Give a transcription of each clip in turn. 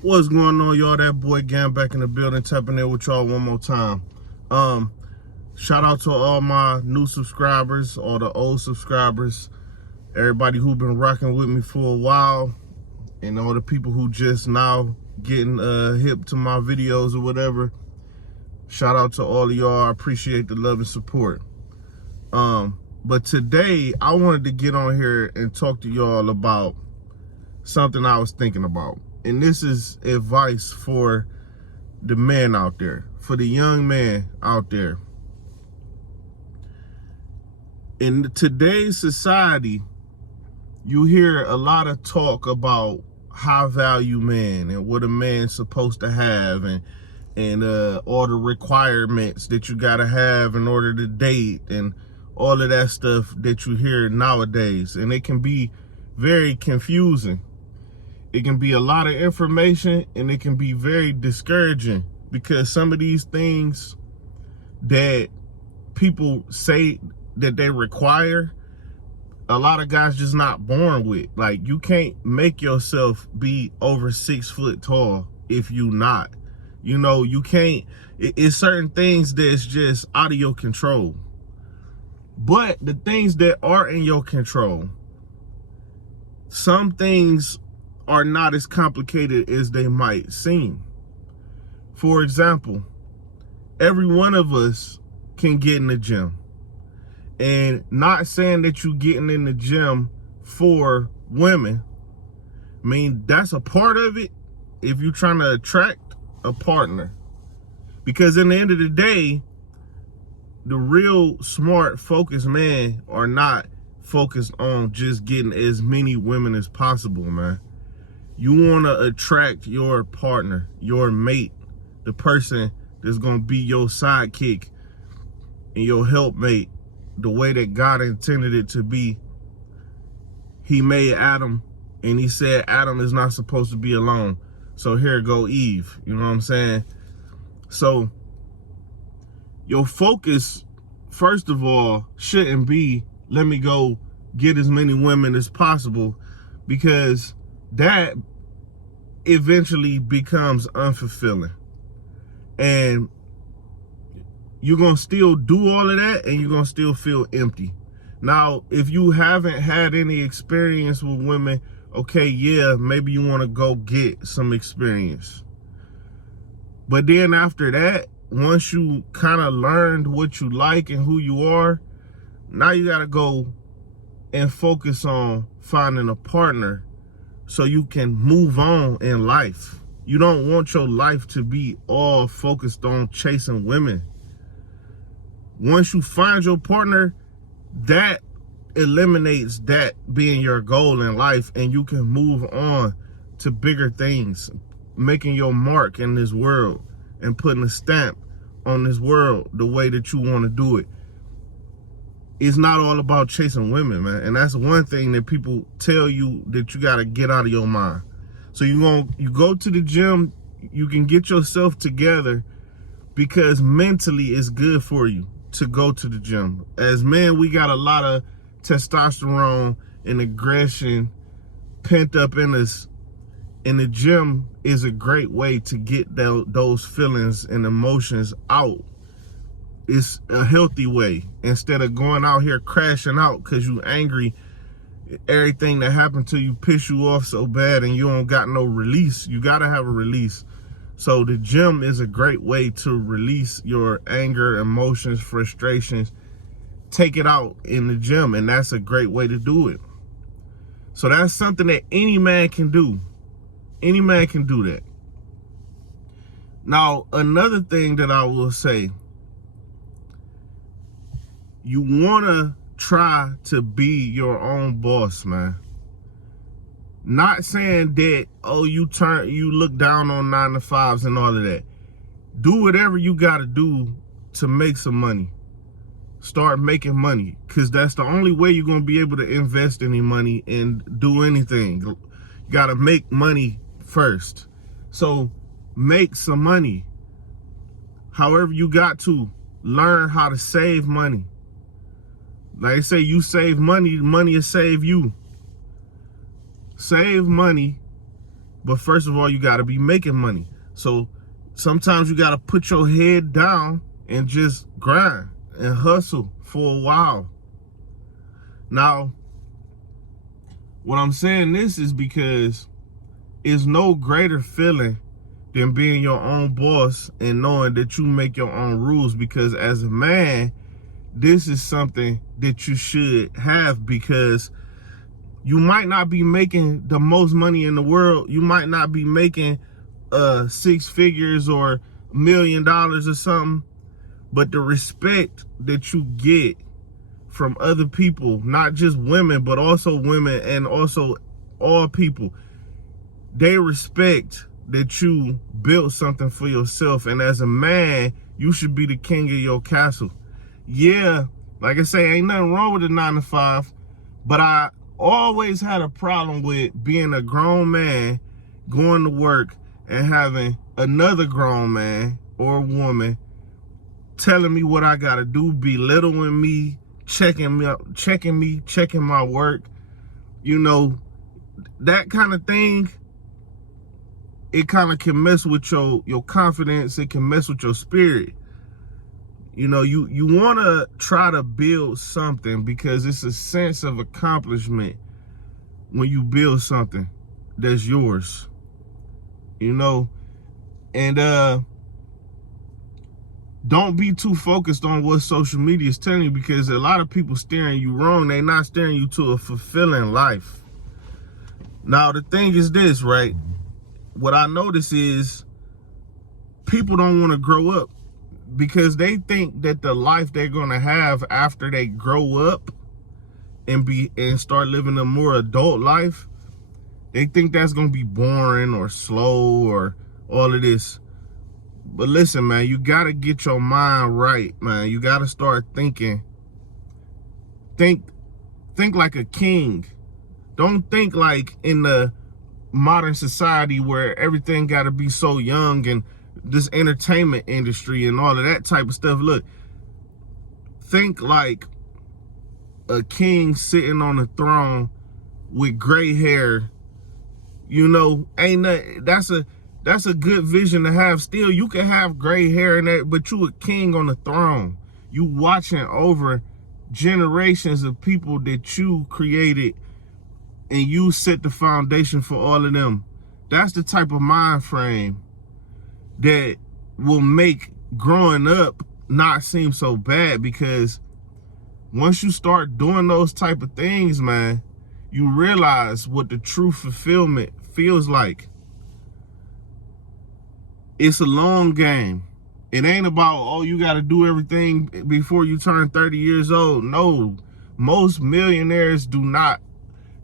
What's going on, y'all? That boy Gam back in the building, tapping in with y'all one more time. Shout out to all my new subscribers, all the old subscribers, everybody who been rocking with me for a while, and all the people who just now getting hip to my videos or whatever. Shout out to all of y'all. I appreciate the love and support. But today I wanted to get on here and talk to y'all about something I was thinking about. And this is advice for the men out there, for the young man out there. In today's society, you hear a lot of talk about high value man and what a man's supposed to have, and all the requirements that you gotta have in order to date, and all of that stuff that you hear nowadays. And it can be very confusing. It can be a lot of information, and it can be very discouraging, because some of these things that people say that they require, a lot of guys just not born with. Like, you can't make yourself be over 6 foot tall if you not. You know, you can't, it's certain things that's just out of your control. But the things that are in your control, some things are not as complicated as they might seem. For example, every one of us can get in the gym. And not saying that you getting in the gym for women. I mean, that's a part of it if you're trying to attract a partner. Because in the end of the day, the real smart, focused men are not focused on just getting as many women as possible, man. You want to attract your partner, your mate, the person that's going to be your sidekick and your helpmate the way that God intended it to be. He made Adam, and he said Adam is not supposed to be alone. So here go Eve, you know what I'm saying? So your focus, first of all, shouldn't be, let me go get as many women as possible, because that eventually becomes unfulfilling. And you're going to still do all of that, and you're going to still feel empty. Now, if you haven't had any experience with women, okay, yeah, maybe you want to go get some experience. But then after that, once you kind of learned what you like and who you are, now you got to go and focus on finding a partner so you can move on in life. You don't want your life to be all focused on chasing women. Once you find your partner, that eliminates that being your goal in life, and you can move on to bigger things, making your mark in this world and putting a stamp on this world the way that you want to do it. It's not all about chasing women, man. And that's one thing that people tell you that you got to get out of your mind. So you go to the gym, you can get yourself together, because mentally it's good for you to go to the gym. As men, we got a lot of testosterone and aggression pent up in us. And the gym is a great way to get those feelings and emotions out. It's a healthy way, instead of going out here crashing out because you angry. Everything that happened to you piss you off so bad, and you don't got no release. You got to have a release. So the gym is a great way to release your anger, emotions, frustrations. Take it out in the gym, and that's a great way to do it. So that's something that any man can do. Any man can do that. Now, another thing that I will say, you want to try to be your own boss, man. Not saying that, oh, you look down on 9-to-5s and all of that. Do whatever you got to do to make some money. Start making money, because that's the only way you're going to be able to invest any money and do anything. You got to make money first. So make some money. However you got to, learn how to save money. Like I say, you save money, money will save you. Save money, But first of all, you got to be making money. So sometimes you got to put your head down and just grind and hustle for a while. Now, what I'm saying this is because it's no greater feeling than being your own boss and knowing that you make your own rules, because as a man, this is something that you should have, because you might not be making the most money in the world. You might not be making 6 figures or $1 million or something, but the respect that you get from other people, not just women, but also women and also all people, they respect that you built something for yourself. And as a man, you should be the king of your castle. Yeah, like I say, ain't nothing wrong with a 9 to 5, but I always had a problem with being a grown man, going to work and having another grown man or woman telling me what I gotta do, belittling me, checking my work, you know, that kind of thing. It kind of can mess with your confidence. It can mess with your spirit. You know, you want to try to build something because it's a sense of accomplishment when you build something that's yours, you know. And don't be too focused on what social media is telling you, because a lot of people steering you wrong. They're not steering you to a fulfilling life. Now, the thing is this, right? What I notice is people don't want to grow up because they think that the life they're going to have after they grow up and start living a more adult life, they think that's going to be boring or slow or all of this. But listen, man, you got to get your mind right, man. You got to start thinking. Think like a king. Don't think like in the modern society where everything got to be so young and this entertainment industry and all of that type of stuff. Look, think like a king sitting on a throne with gray hair. You know, ain't that, that's a good vision to have. Still, you can have gray hair and that, but you a king on the throne. You watching over generations of people that you created, and you set the foundation for all of them. That's the type of mind frame that will make growing up not seem so bad, because once you start doing those type of things, man, you realize what the true fulfillment feels like. It's a long game. It ain't about, oh, you got to do everything before you turn 30 years old. No, most millionaires do not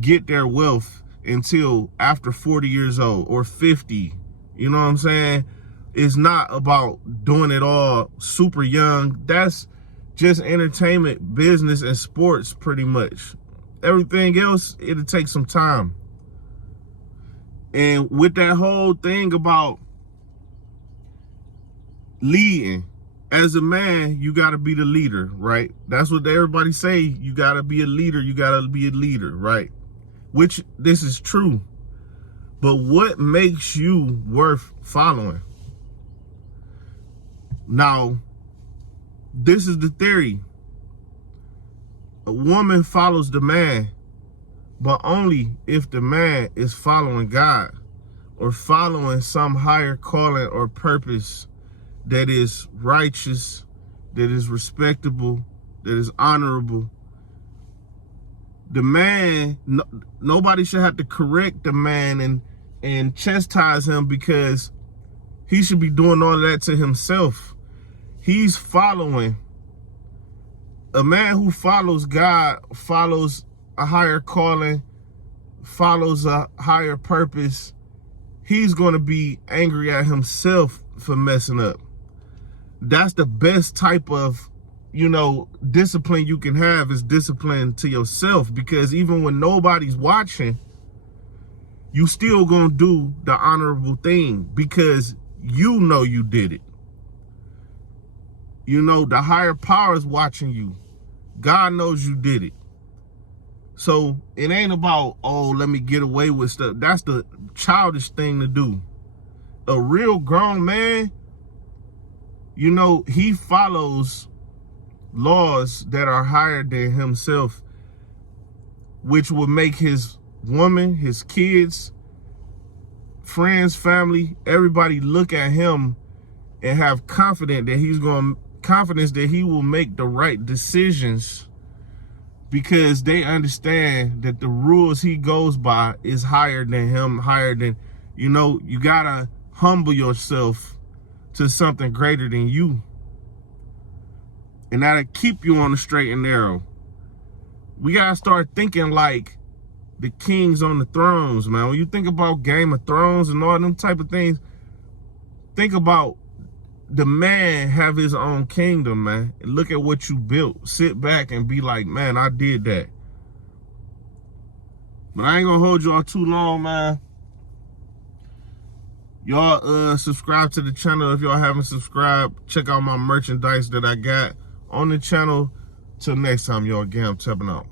get their wealth until after 40 years old or 50. You know what I'm saying? It's not about doing it all super young. That's just entertainment, business, and sports pretty much. Everything else, it'll take some time. And with that whole thing about leading, as a man, you got to be the leader, right? That's what everybody say. You got to be a leader. You got to be a leader, right? Which this is true. But what makes you worth following? Now, this is the theory. A woman follows the man, but only if the man is following God or following some higher calling or purpose that is righteous, that is respectable, that is honorable. The man, nobody should have to correct the man and chastise him, because he should be doing all of that to himself. He's following. A man who follows God follows a higher calling, follows a higher purpose. He's going to be angry at himself for messing up. That's the best type of, you know, discipline you can have, is discipline to yourself, because even when nobody's watching, you still gonna do the honorable thing because you know you did it. You know, the higher power is watching you. God knows you did it. So it ain't about, oh, let me get away with stuff. That's the childish thing to do. A real grown man, you know, he follows laws that are higher than himself, which will make his woman, his kids, friends, family, everybody look at him and have confidence that he will make the right decisions, because they understand that the rules he goes by is higher than him, higher than, you know, you gotta humble yourself to something greater than you. And that'll keep you on the straight and narrow. We gotta start thinking like the kings on the thrones, man. When you think about Game of Thrones and all them type of things, think about the man have his own kingdom, man. And look at what you built. Sit back and be like, man, I did that. But I ain't gonna hold y'all too long, man. Y'all subscribe to the channel if y'all haven't subscribed. Check out my merchandise that I got on the channel. Till next time, y'all. Again, I'm tapping out.